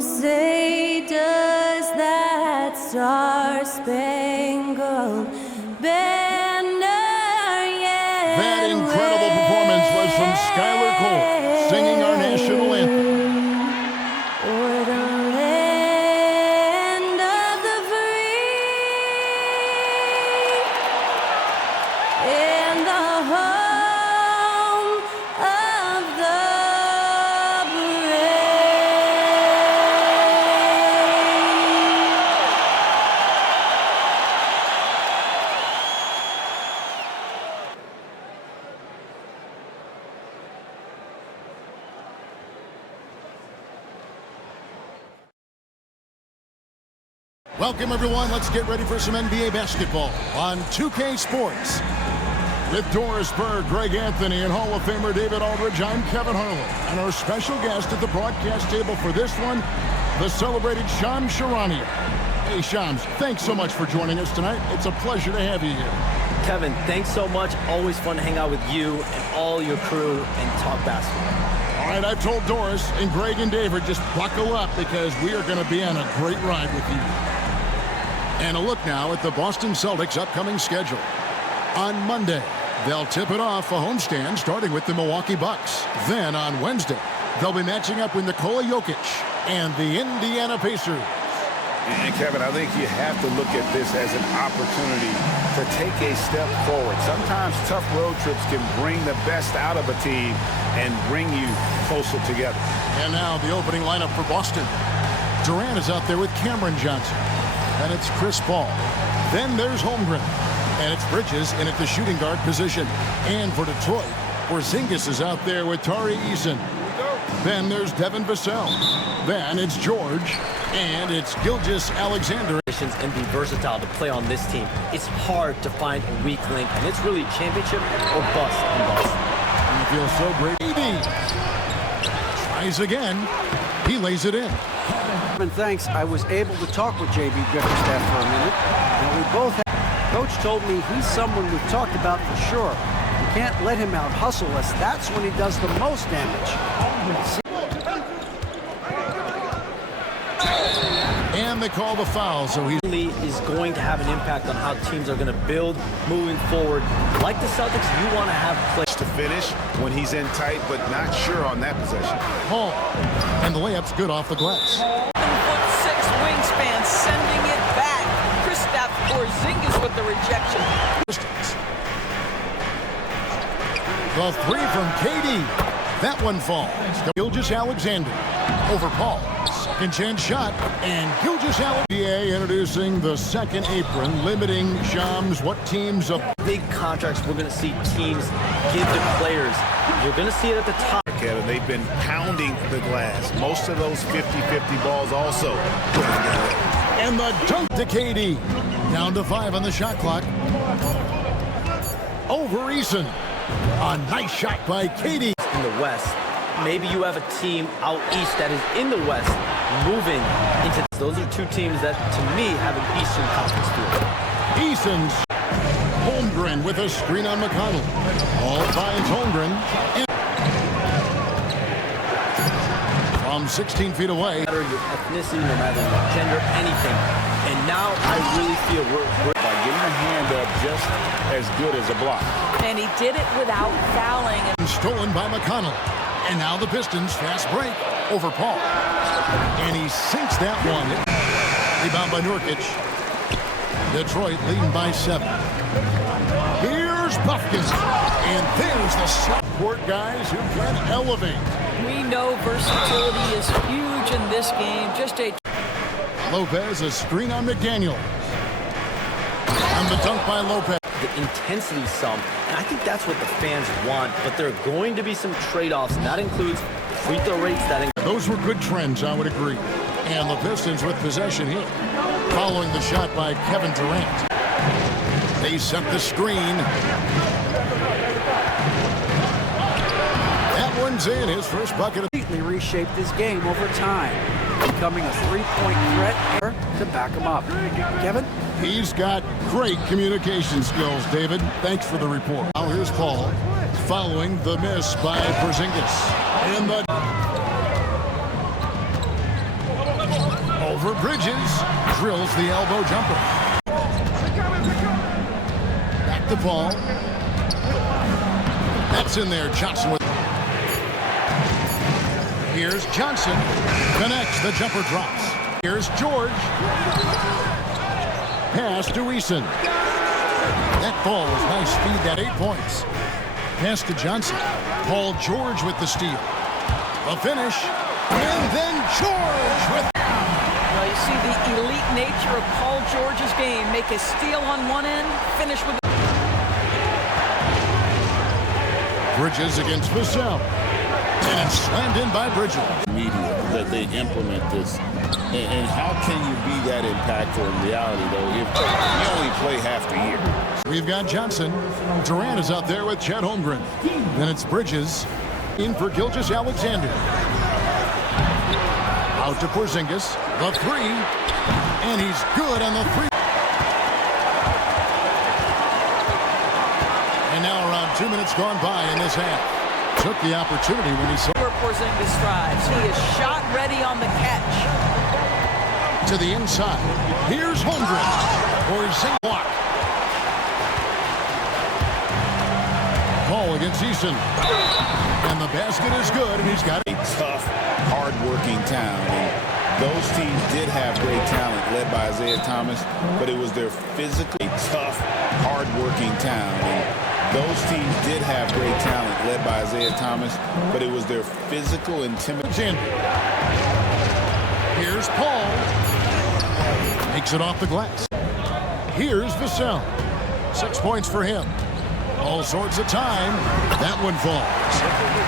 say does that star-spangled banner yet That incredible performance was from Skylar Cole, singing our national anthem. o'er the land of the free and the home of the brave. Welcome, everyone. Let's get ready for some NBA basketball on 2K Sports. With Doris Berg, Greg Anthony, and Hall of Famer David Aldridge, I'm Kevin Harlan. And our special guest at the broadcast table for this one, the celebrated Shams Charania. Hey, Shams, thanks so much for joining us tonight. It's a pleasure to have you here. Kevin, thanks so much. Always fun to hang out with you and all your crew and talk basketball. All right, I've told Doris and Greg and David, just buckle up because we are going to be on a great ride with you. And a look now at the Boston Celtics' upcoming schedule. On Monday, they'll tip it off a homestand starting with the Milwaukee Bucks. Then on Wednesday, they'll be matching up with Nikola Jokic and the Indiana Pacers. And Kevin, I think you have to look at this as an opportunity to take a step forward. Sometimes tough road trips can bring the best out of a team and bring you closer together. And now the opening lineup for Boston. Durant is out there with Cameron Johnson. And it's Chris Paul. Then there's Holmgren. And it's Bridges in at the shooting guard position. And for Detroit, Porzingis is out there with Tari Eason. Then there's Devin Vassell. Then it's George. And it's Gilgeous Alexander. And be versatile to play on this team. It's hard to find a weak link, and it's really championship or bust in Boston. You feel so great. AD tries again. He lays it in. And thanks, I was able to talk with J.B. Bickerstaff for a minute. Now we both have, Coach told me he's someone we've talked about for sure. We can't let him out hustle us. That's when he does the most damage. And they call the foul, so he Is going to have an impact on how teams are going to build moving forward. Like the Celtics, you want to have play To finish when he's in tight, but not sure on that possession. Paul. And the layup's good off the glass. 7'6" wingspan, sending it back. Kristaps Porzingis with the rejection. The three from KD. That one falls. Gilgeous Alexander over Paul. Second chance shot. And Gilgeous Alexander introducing the second apron, limiting Shams what teams of big contracts we're going to see teams give to players. You're going to see it at the top. Kevin, they've been pounding the glass. Most of those 50-50 balls also. And the dunk to KD. Down to 5 on the shot clock. Over Eason. A nice shot by KD. In the West, maybe you have a team out east that is in the West moving into. Those are two teams that, to me, have an Eastern Conference feel. Eason's Holmgren with a screen on McConnell. All finds Holmgren. From 16 feet away. No matter your ethnicity, no matter your gender, anything. And now I really feel we're By getting a hand up just as good as a block. And he did it without fouling. Stolen by McConnell. And now the Pistons fast break over Paul. And he sinks that one. Rebound by Nurkic. Detroit leading by 7. Here's Buffkins. And there's the support guys who can elevate. We know versatility is huge in this game. Just a Lopez, a screen on McDaniel. And the dunk by Lopez. the intensity some, and I think that's what the fans want, but there are going to be some trade-offs, and that includes free throw rates. Those were good trends, I would agree. And the Pistons with possession here, following the shot by Kevin Durant. They set the screen. That one's in, his first bucket. Completely reshaped his game over time, becoming a three-point threat to back him up. Kevin? He's got great communication skills, David. Thanks for the report. Now here's Paul, following the miss by Porzingis. And the Over Bridges. Drills the elbow jumper. Back to Paul. That's in there. Johnson with. Here's Johnson. Connects. The jumper drops. Here's George. Pass to Eason. That ball is nice speed. That 8 points. Pass to Johnson. Paul George with the steal. A finish. And then George with. Well, you see the elite nature of Paul George's game. Make a steal on one end, finish with. Bridges against Vassell. And slammed in by Bridges. Media that they implement this. And how can you be that impactful in reality, though, if you only play half the year? We've got Johnson. Durant is out there with Chet Holmgren. Then it's Bridges in for Gilgeous-Alexander. Out to Porzingis. The three. And he's good on the three. And now around 2 minutes gone by in this half. Took the opportunity when he saw. Where Porzingis strives. He is shot ready on the catch. To the inside. Here's Holmgren. Porzingis block. Paul against Eason. And the basket is good, and he's got A tough, hard-working town. And those teams did have great talent led by Isaiah Thomas, but it was their physical, tough, hard-working town. And those teams did have great talent led by Isaiah Thomas, but it was their physical intimidation. Here's Paul. Makes it off the glass. Here's Vassell. 6 points for him. All sorts of time. That one falls.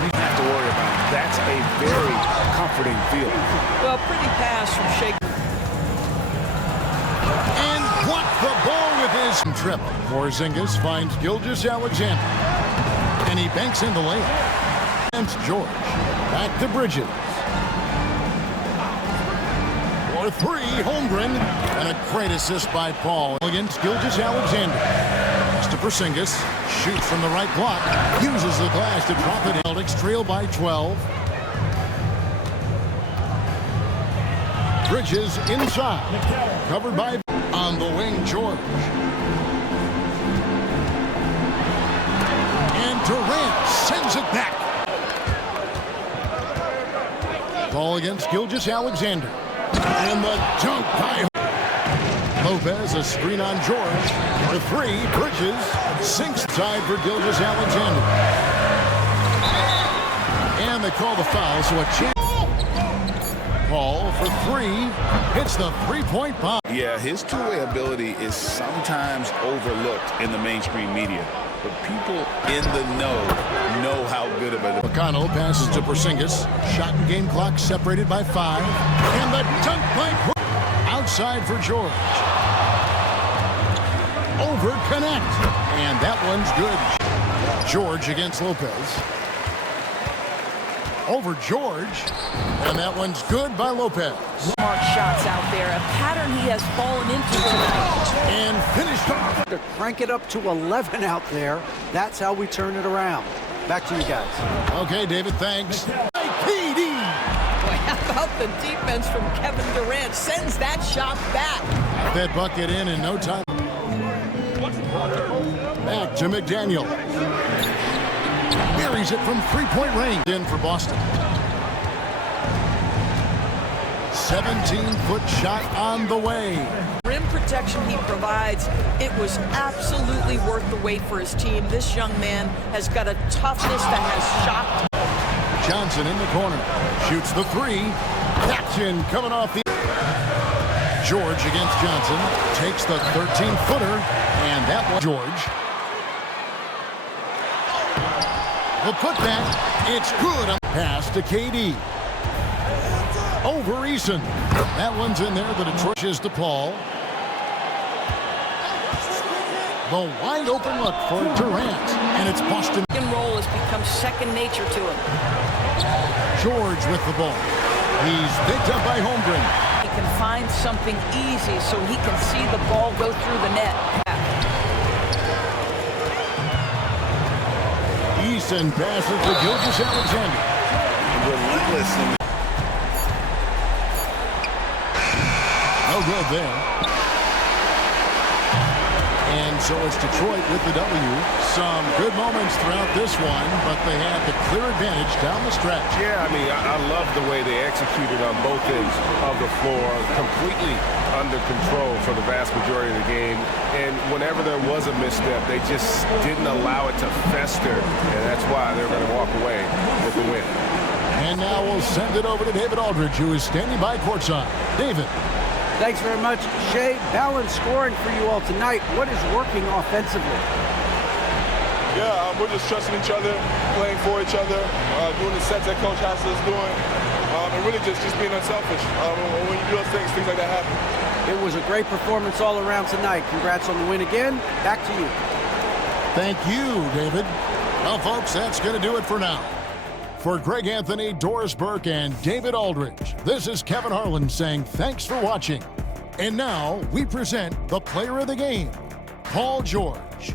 You don't have to worry about it. That's a very comforting feeling. Well, pretty pass from Shake. And blocked the ball with his trip. Porzingis finds Gilgeous-Alexander. And he banks in the layup. And George. Back to Bridges. For three, Holmgren. And a great assist by Paul against Gilgeous-Alexander. To Porzingis. Shoots from the right block. Uses the glass to drop it. Celtics trail by 12. Bridges inside. Covered by on the wing, George. And Durant sends it back. Ball against Gilgeous-Alexander. And the dunk by Lopez, a screen on George. For three, Bridges sinks side for Gilgeous-Alexander. And they call the foul, so a chance. Paul for three, hits the three-point bomb. Yeah, his two-way ability is sometimes overlooked in the mainstream media, but people in the know how good of it. McConnell passes to Porzingis. Shot and game clock separated by 5. And the dunk by outside for George. Over connect. And that one's good. George against Lopez. Over George. And that one's good by Lopez. Smart shots out there. A pattern he has fallen into tonight. And finished off. To crank it up to 11 out there. That's how we turn it around. Back to you guys. Okay, David, thanks. KD. Boy, how about the defense from Kevin Durant? Sends that shot back. Got that bucket in no time. Back to McDaniel. Buries it from three-point range. In for Boston. 17-foot shot on the way. Rim protection he provides, it was absolutely worth the wait for his team. This young man has got a toughness that has shocked. Johnson in the corner. Shoots the three. That's in, coming off the... George against Johnson. Takes the 13-footer. And that one, George. The putback. It's good. Pass to KD. Over Eason. That one's in there. The Detroit is to Paul. The wide open look for Durant. And it's Boston. Pick and roll has become second nature to him. George with the ball. He's picked up by Holmgren. He can find something easy so he can see the ball go through the net. Eason passes to Gilgeous-Alexander. Relentless in good there. And so it's Detroit with the W. Some good moments throughout this one, but they had the clear advantage down the stretch. Yeah, I mean, I love the way they executed on both ends of the floor, completely under control for the vast majority of the game. And whenever there was a misstep, they just didn't allow it to fester, and that's why they're going to walk away with the win. And now we'll send it over to David Aldridge, who is standing by courtside. David. Thanks very much, Shea. Balanced scoring for you all tonight. What is working offensively? Yeah, we're just trusting each other, playing for each other, doing the sets that Coach has us doing, and really just being unselfish. When you do those things like that happen. It was a great performance all around tonight. Congrats on the win again. Back to you. Thank you, David. Well, folks, that's going to do it for now. For Greg Anthony, Doris Burke, and David Aldridge, this is Kevin Harlan saying thanks for watching. And now we present the player of the game, Paul George.